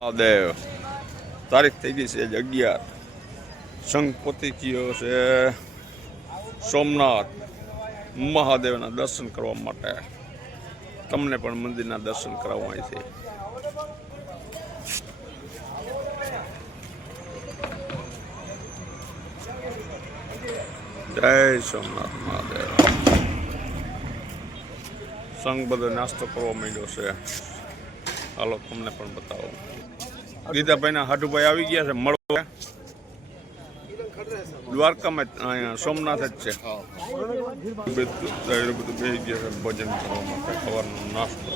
મહાદેવ તારીખ થઈ ગઈ છે 11 સંઘ પહોંચી ગયો છે સોમનાથ મહાદેવના દર્શન કરવા માટે. તમને પણ મંદિરના દર્શન કરાવવા છે. જય સોમનાથ મહાદેવ. સંઘ બધો નાસ્તો કરવા માંડ્યો છે. હાલો તમને પણ બતાવો. ગીતાભાઈના હાટુભાઈ આવી ગયા છે મળવા. દ્વારકામાં સોમનાથ જ છે. બધું બેસી ગયા છે ભોજન કરવા માટે. સવારનો નાસ્તો,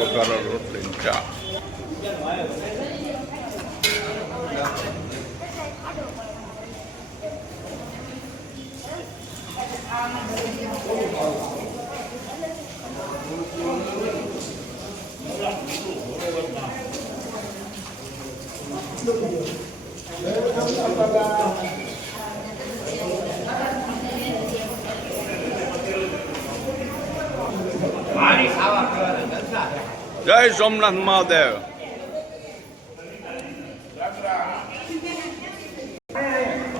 વઘારેલ રોટલી, ચા. જય સોમનાથ મહાદેવ.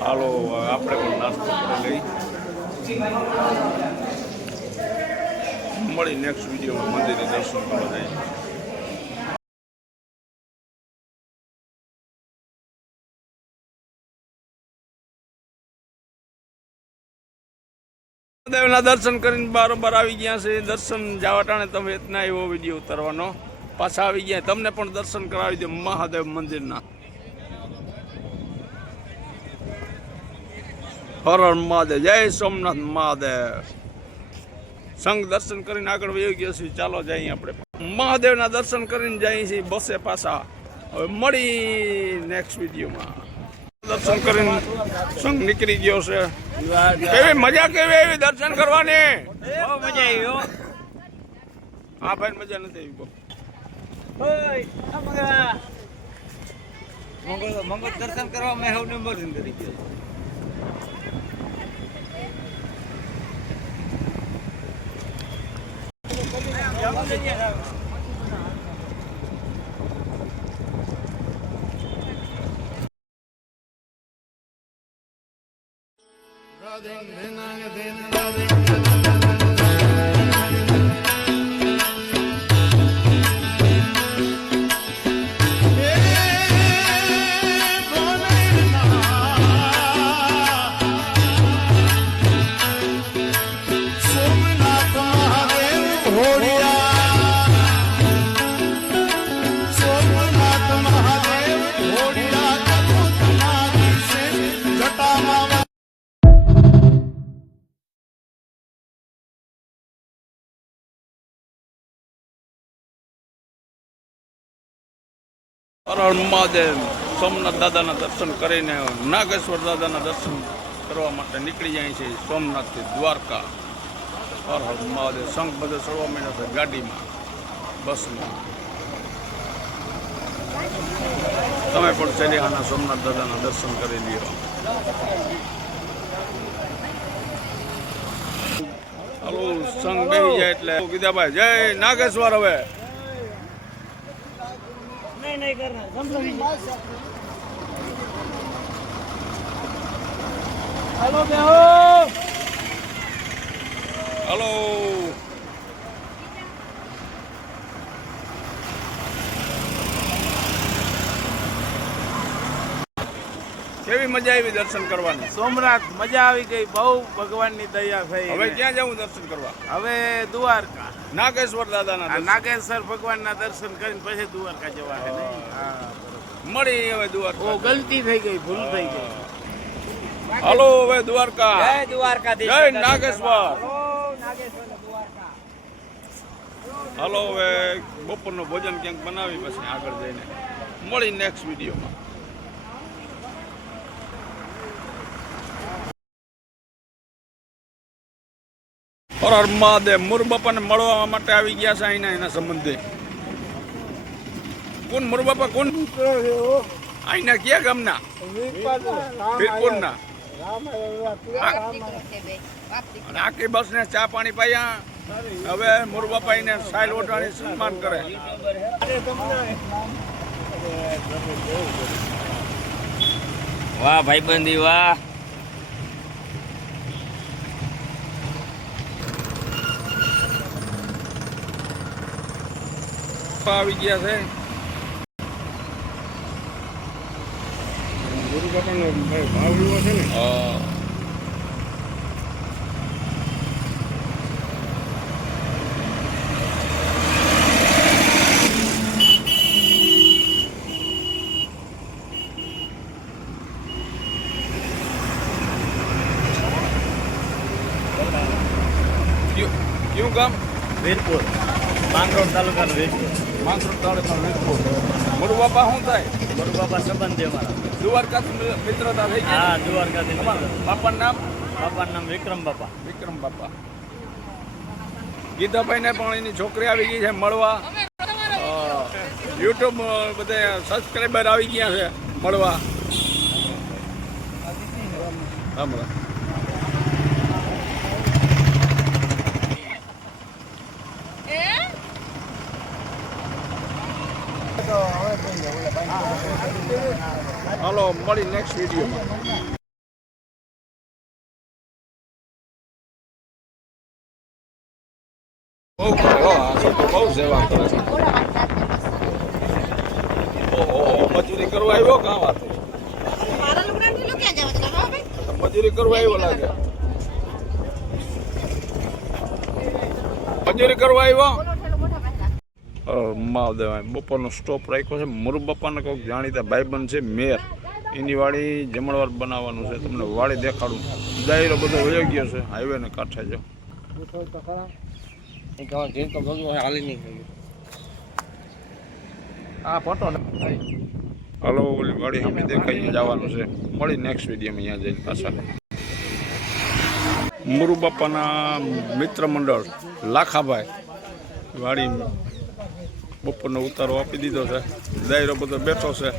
હાલો આપણે પણ નાસ્તો કરી લઈ. મળી નેક્સ્ટ વિડીયોમાં મંદિરે દર્શન કરવા જઈએ. મહાદેવના દર્શન કરીને બારોબાર આવી ગયા છે. દર્શન જવા ટાણે તમે એટલા એવો વિડીયો ઉતારવાનો. પાછા આવી ગયા તમને પણ દર્શન કરાવી દે મહાદેવ મંદિરના. હર હર મહાદેવ. જય સોમનાથ મહાદેવ. સંઘ દર્શન કરીને આગળ વહી ગયો છે. ચાલો જઈએ આપણે મહાદેવના દર્શન કરીને જઈએ છીએ બસે પાછા. હવે મળી નેક્સ્ટ વિડીયોમાં. દર્શન કરીને સંઘ નીકળી ગયો છે. કેવી મજા કેવી આવી દર્શન કરવાની? બહુ મજા આવી. હા ભાઈ મજા નથી આવી. મંગળ દર્શન કરવા મેં સૌને દર્શન કરી ગયો. હર હર મહાદેવ. સોમનાથ દાદાના દર્શન કરીને નાગેશ્વર દાદાના દર્શન કરવા માટે નીકળી જાય છે સોમનાથથી દ્વારકા. હર હર મહાદેવ. સંઘ બધો ચડવા માંડ્યો છે ગાડીમાં, બસમાં. તમે પણ ચડિયાના સોમનાથ દાદાના દર્શન કરી લ્યો. હાલો સંઘ બેસી જાય એટલે ગીતાભાઈ જય નાગેશ્વર. હવે नहीं करना हेलो बेहो हेलो. કેવી મજા આવી દર્શન કરવાની? સોમનાથ મજા આવી ગઈ. બહુ ભગવાનની દયા થઈ. હવે ક્યાં જવું દર્શન કરવા? હવે દ્વારકા નાગેશ્વર દાદાના દર્શન. નાગેશ્વર ભગવાનના દર્શન કરીને પછી દ્વારકા જવા છે. મળી હવે દ્વારકા. ઓ ગલતી થઈ ગઈ, ભૂલ થઈ ગઈ. હાલો હવે દ્વારકા. જય દ્વારકાધીશ. જય નાગેશ્વર. હાલો હવે બપોરનું ભોજન ક્યાંક બનાવી પછી આગળ જઈને મળી નેક્સ્ટ વિડીયોમાં. હર હર મહાદેવ. મુર બાપાને મળવા માટે આવી ગયા છે અહીંના એના સંબંધી. કોણ મુર બાપા? કોણ અહીંના ક્યાં ગામના? વીરપુરના. આખી બસ ને ચા પાણી પાયા. હવે મુરબાપાઈને સાઈલ ઓટાણી સન્માન કરે. વાહ ભાઈબંધી વાહ. આવી ગયા છે. મુરબાપાનો ભાવ એવો છે ને. क्यों काम વીરપુર માંગરોળ તાલુકાનો વીરપુર. માંગરોળ તાલુકા વીરપુર. મુરબાપા શું થાય? મારું બાપા સંબંધ છે અમારા. દ્વારકાથી મિત્રતા થઈ ગઈ. હા દ્વારકાથી. બાપાનું નામ? બાપાનું નામ વિક્રમ બાપા. વિક્રમ બાપા. ગીતાભાઈને પણ એની છોકરી આવી ગઈ છે મળવા. યુટ્યુબ બધે સબસ્ક્રાઈબર આવી ગયા છે મળવા. હમણાં હાલો મળી નેક્સ્ટ વિડીયોમાં. બહુ સેવા કરે છે. મજૂરી કરવા આવ્યો કાં વાત? મજૂરી કરવા આવ્યો લાગે. મજૂરી કરવા આવ્યો. મહાદેવ બપોરનો સ્ટોપ રાખ્યો છે. મુરબાપાને કોઈક જાણીતા ભાઈબંધ છે મેર, એની વાડી જમણવાર બનાવવાનું છે. તમને વાડી દેખાડું. દાયરો બધો વયો ગયો છે હાઈવે ને કાંઠે. જો આ ફોટો હલો ઓલી વાડી સામે દેખાઈ જવાનું છે. મળી નેક્સ્ટ વિડીયોમાં અહીંયા જઈને પાછા. મુરબાપાના મિત્ર મંડળ લાખાભાઈ વાડી બપોરનો ઉતારો આપી દીધો છે. દાયરો બધો બેઠો છે.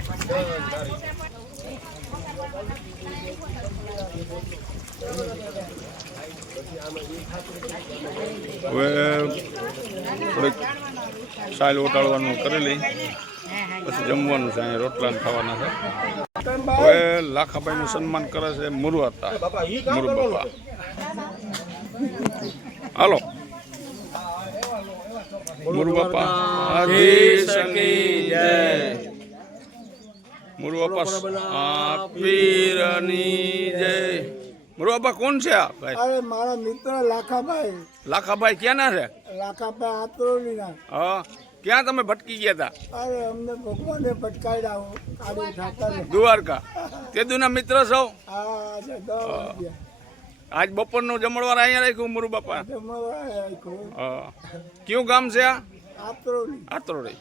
હવે થોડીક સાઈલ ઓટાડવાનું કરી લઈ, પછી જમવાનું છે. અહીંયા રોટલા ખાવાના છે. હવે લાખાભાઈનું સન્માન કરે છે મુરબાપા. હાલો મુરબાપા આધીશની જય. મુરબાપા પીરની જય. મુરબાપા કોણ છે આ ભાઈ? અરે મારા મિત્ર લાખાભાઈ. લાખાભાઈ ક્યાંના છે? લાખાભાઈ આતરોલીના. હા, ક્યાં તમે ભટકી ગયા હતા? અરે અમને ભગવાને ભટકાયડા કાઢી ઠાકર. દ્વારકા. તેદુના મિત્ર સૌ. હા છે દવા આજ બપોરનું જમણવાર અહીંયા રાખ્યું મુરબાપા. હા, કયું ગામ છે આ? આતરોલી. આતરોલી.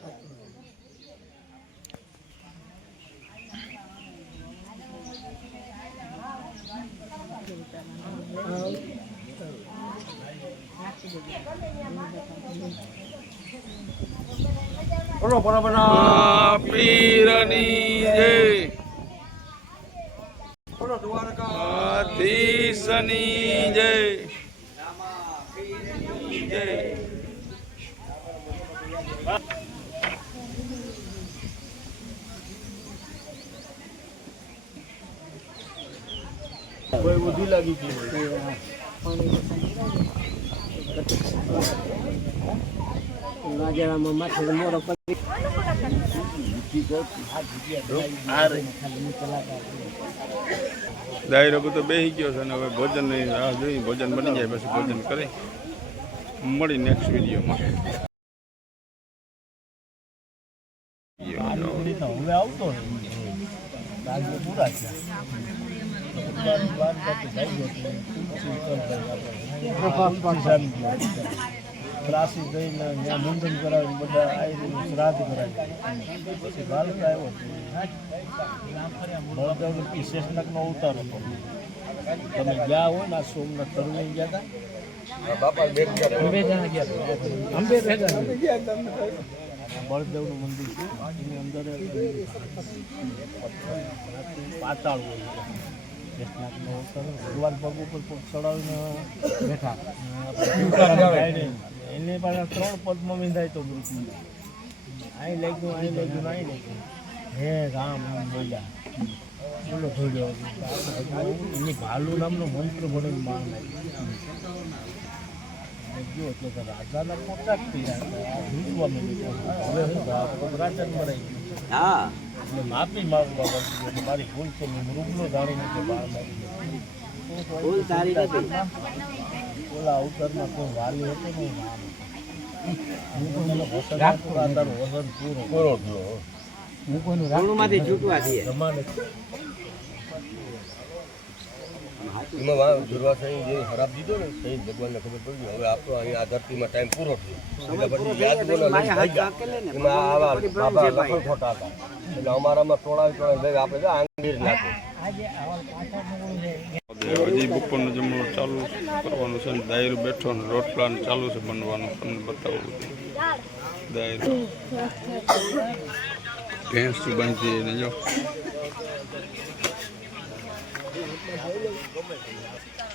પીરની જય. આધીશની જય. જય. કોઈ ઉધી લાગી ગઈ. દાયરો બધો બેસી ગયો છે ને હવે ભોજનની રાહ જોઈ. ભોજન બની જાય પછી ભોજન કરી મળી નેક્સ્ટ વિડીયોમાં. હવે આવતો પૂરા છે. ત્રાસી જઈને ત્યાં મુંડન કરાવીને બધા આવીને શ્રાદ્ધ કરાવી પછી બાલકા આવ્યો. બળદેવ શેષનાગનો ઉતારો હતો. તમે ગયા હોય ને આ સોમનાથ તરને ગયા હતા. અંબે જણા ગયા અંબે બળદેવનું મંદિર છે. એની અંદર પાતાળ હોય. કેટલાકનો અવતાર ભગવાન પગ ઉપર પગ ચડાવીને બેઠા આપણે એને પાછા 3 પદમાં વિંધાય તો મૃત્યુ અહીં લાગ્યું હે રામ બોલ્યા બોલો થોડ્યો એની ભાલુ નામનો મંત્ર ભણે માન જો એટલે કે રાજાના પોતા જ થયા ભૂલવા મળ્યું હવે હું રાજન મરાઈ હા એટલે માફી માંગવા માંગુ મારી ભૂલ છે હું મૃગનો જાણીને કે બહાર મારી ભૂલ તારી નથી ઓલા અવતારમાં કોઈ વાલી હતો ને હું કોઈનો વસન પૂરો થયો હું કોઈનું ઋણમાંથી છૂટવા છીએ જમાને એમાં દુર્વાસાએ જે ખરાબ દીધો ને સહી ભગવાનને ખબર પડી હવે આપણો અહીંયા આ ધરતીમાં ટાઈમ પૂરો થયો એટલે પછી યાદવોના લઈ થઈ ગયા એમાં આવા બાબા લખણ ખોટા હતા એટલે અમારામાં ટોળાવી આપણે જો આંગીર નાખે હજી બપોરનું જમવાનું ચાલુ કરવાનું છે, દાયરો બેઠો ને રોટલા ચાલુ છે બનવાનું, તમને બતાવું દાયરો ભેંસ બાંધી ને જો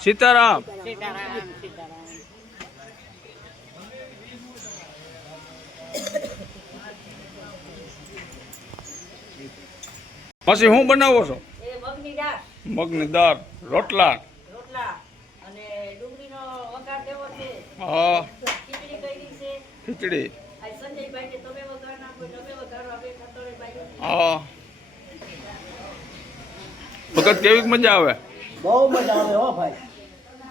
સીતારામ પછી હું બનાવો છો? મગની દાળ, રોટલા, અને ડુંગળીનો વઘાર દેવો છે, હા ખીચડી કરી છે, ખીચડી, આ સંજયભાઈ કે તમે વઘાર નાખો, તમે વઘારો, આપણે ખતોરે ભાઈ. હા વખત કેવી મજા આવે? બહુ મજા આવે હો ભાઈ.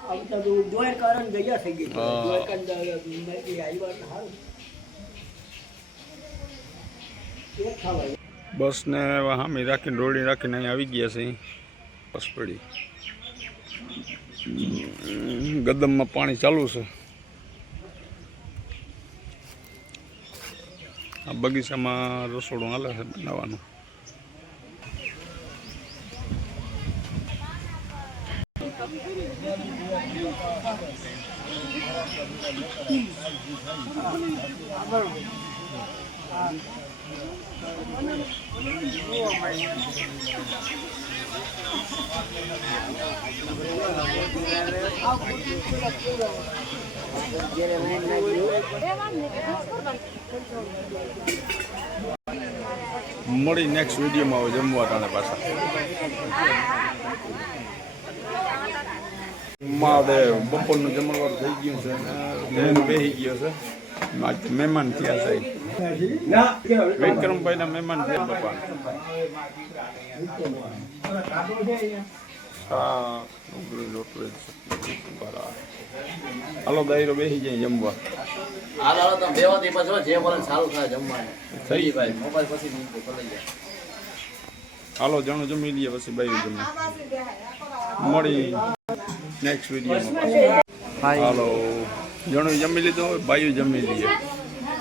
આમ તો જોઈર કારણ ગયા થઈ ગઈ જોઈર કારણ આવ્યા સારું એક ખાવાય. બસ ને હામી રાખીને રોડી રાખીને અહીં આવી ગયા છે. બસ પડી ગદમમાં પાણી ચાલુ છે. આ બગીચામાં રસોડું હાલે છે બનાવવાનું. મળી નેક્સ્ટ વિડીયોમાં આવે જમવા ટાણે પાછા. મહાદેવ બપોરનું જમણવાર થઈ ગયું છે ને બેસી ગયો છે. આજે મહેમાન થયા છે વિક્રમભાઈના મહેમાન થયા બાપા. હા હાલો દાયરો બેસી જાય જમવા. હાલો તમે બેવાથી પછી જે બોલે સારું થાય જમવાનું થઈ ભાઈ મોબાઈલ પછી નીકળી જાય. હાલો જાણો જમી લઈએ પછી બાયું જમે. મળી નેક્સ્ટ વિડીયોમાં. હાલો જણું જમી લીધું હોય બાયું જમી લઈએ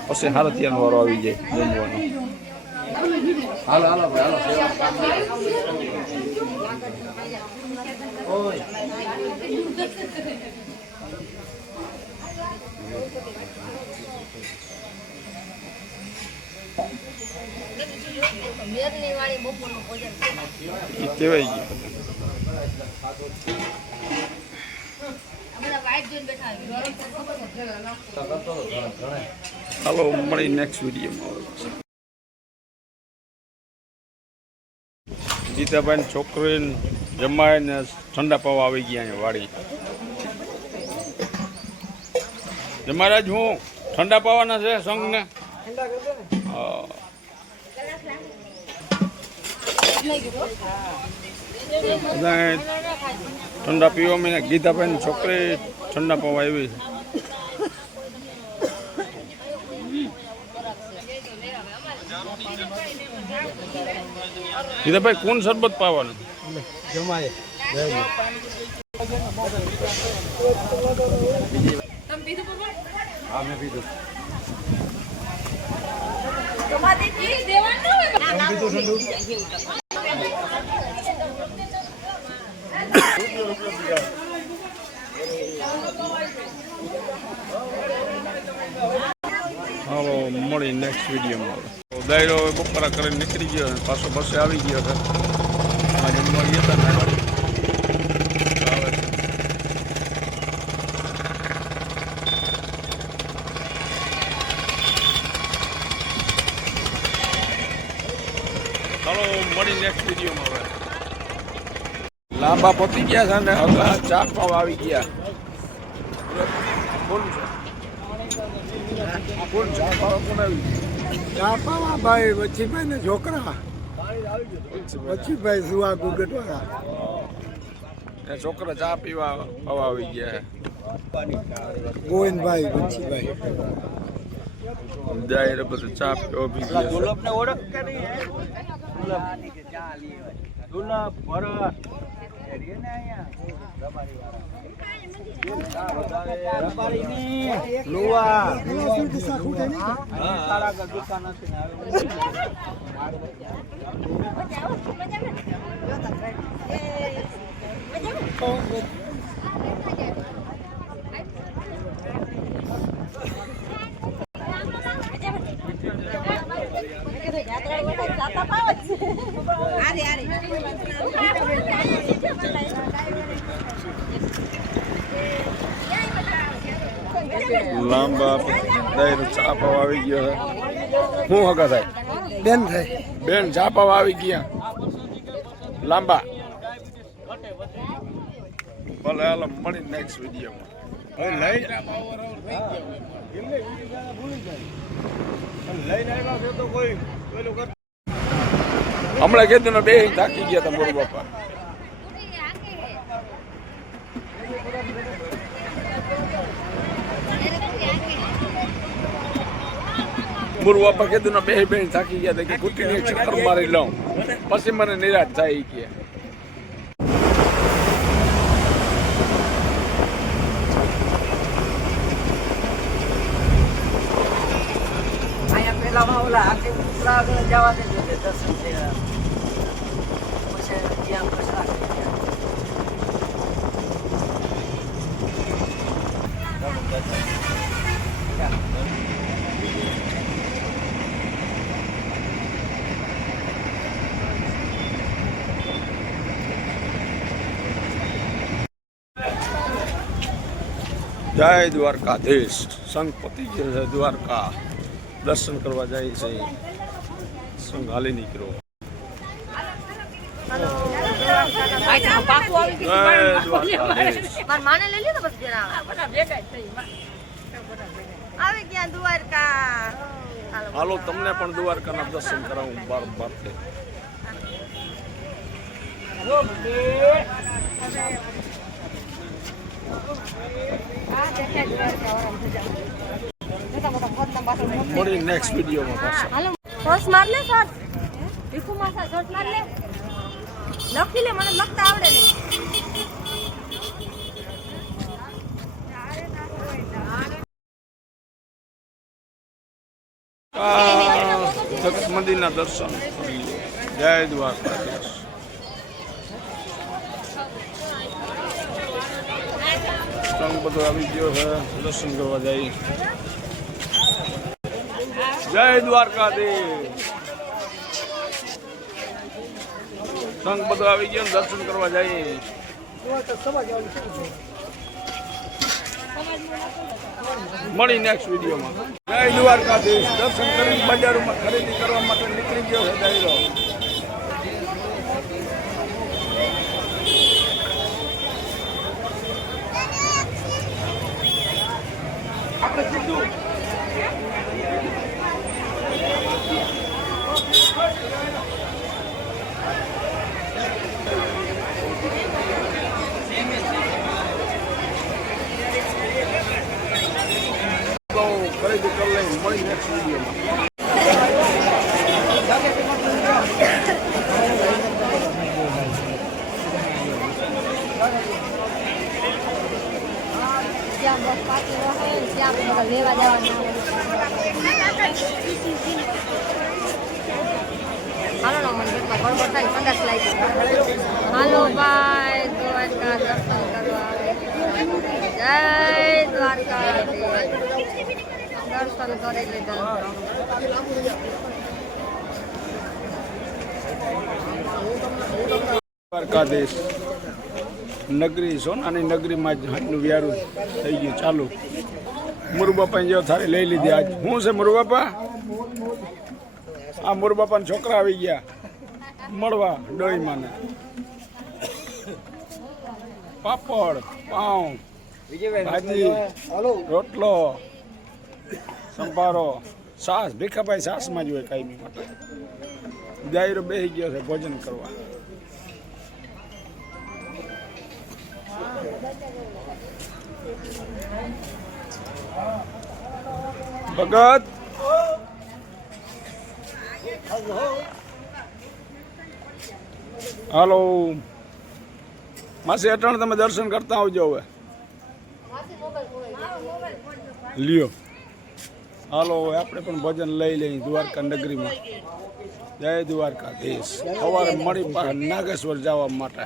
પછી હારો ત્યાંનો વારો આવી જાય જમવાનો. હાલો હાલો ભાઈ હાલો સેવા એ કહેવાય ગયું. હાલો મળી નેક્સ્ટ વિડીયોમાં. ગીતાભાઈ છોકરીને જમાય ને ઠંડા પવા આવી ગયા અહીંયા વાડી. જમારાજ હું ઠંડા પાવાના છે સંઘને. હા ઠંડા પીવા મેં ગીતાભાઈ ની છોકરી ઠંડા પવા આવી. ગીતાભાઈ કોણ શરબત પાવાનું? જમાય હા મેં પીધું હાલો મળી નેક્સ્ટ વિડીયોમાં. દાયરો હવે બપોરા કરીને નીકળી ગયો પાછો પાસે આવી ગયો છે. જમવા ગયા હતા ને ચાલો મળી નેક્સ્ટ વિડીયોમાં હવે. લાંબા પતી ગયા છે ને હગા ચા પાવ આવી ગયા. કોણ છે ચા પાવ કોણ આવી ચાપાવા ભાઈ વચ્ચીભાઈ ને છોકરા વચ્ચીભાઈ સુવા ગુગટવાળા એ છોકરા ચા પીવા પાવ આવી ગયા. ગોવિંદભાઈ વચ્ચીભાઈ જાય બધું ચા પીવા પી ગયા. ગુલાબને ઓળખ કરી ગુલાબ ભરત લુવા લાંબા દાયરો ચા પાવ આવી ગયો. શું હગા થાય બેન થાય બેન ચા પાવ આવી ગયા. લાંબા ભલે હાલો મળી નેક્સ્ટ વિડીયોમાં. હમણાં કીધું ને બે થાકી ગયા હતા મોર બાપા. મોર બાપા કીધું ને બે થાકી ગયા હતા કે કુટીને એક ચક્કર મારી લઉં પછી મને નિરાશ થાય કે પેલામાં ઓલા આખી ઉપરા આગળ જવા દે દર્શન થયા પછી ત્યાં પ્રસાદ જય દ્વારકાધીશ. સંઘપતિ જે છે દ્વારકા દર્શન કરવા જાય છે. સંઘ હાલી નીકળ્યો. જય દ્વારકાધીશ. હાલો તમને પણ દ્વારકાના દર્શન કરાવું બાર મળી નેક્સ્ટ વિડીયોમાં પાછા. હાલો શોર્ટ્સ માર લે શોર્ટ્સ વિકુ માસા શોર્ટ્સ માર લે લખી લે મને લખતા આવડે નહીં જગત મંદિરના દર્શન કરી લો. જય દ્વારકાધીશ. સંઘ બધો આવી ગયો છે દર્શન કરવા જાય. જય દ્વારકાધીશ. સંઘ બધો આવી ગયો દર્શન કરવા જાય. મળી નેક્સ્ટ વિડીયોમાં. જય દ્વારકાધીશ. દર્શન કરી બજારોમાં ખરીદી કરવા માટે નીકળી ગયો છે દાયરો. આપણે કીધું ખરીદી કરી લઈ. મળી નેક્સ્ટ વિડીયોમાં. જ્યાં બસ પાછી રહે ત્યાં બધા લેવા જવાના હાલો નો મને ગેટમાં ગડબડ થાય સંદાસ લાગી. હાલો ભાઈ દ્વારકા દર્શન કરવા આવે. જય દ્વારકા દર્શન કરી લીધા. દ્વારકાધીશ નગરી સોનાની નગરીમાં જ હાથનું વ્યારું થઈ ગયું ચાલુ. મુરબાપા જેવો થાળી લઈ લીધી આજ. શું છે મુરબાપા? આ મુરબાપાના છોકરા આવી ગયા. મળવા ડોહીમાને પાપડ પાઉં ભાજી રોટલો સંભારો છાશ ભીખાભાઈ છાશમાં જ હોય કાયમી માટે દાયરો બેસી ગયો છે ભોજન કરવા ભગત હાલો માસી અટાણ તમે દર્શન કરતા આવજો હવે લ્યો હાલો હવે આપણે પણ ભજન લઈ લઈએ દ્વારકા નગરીમાં જય દ્વારકાધીશ સવારે મળી પાછા નાગેશ્વર જવા માટે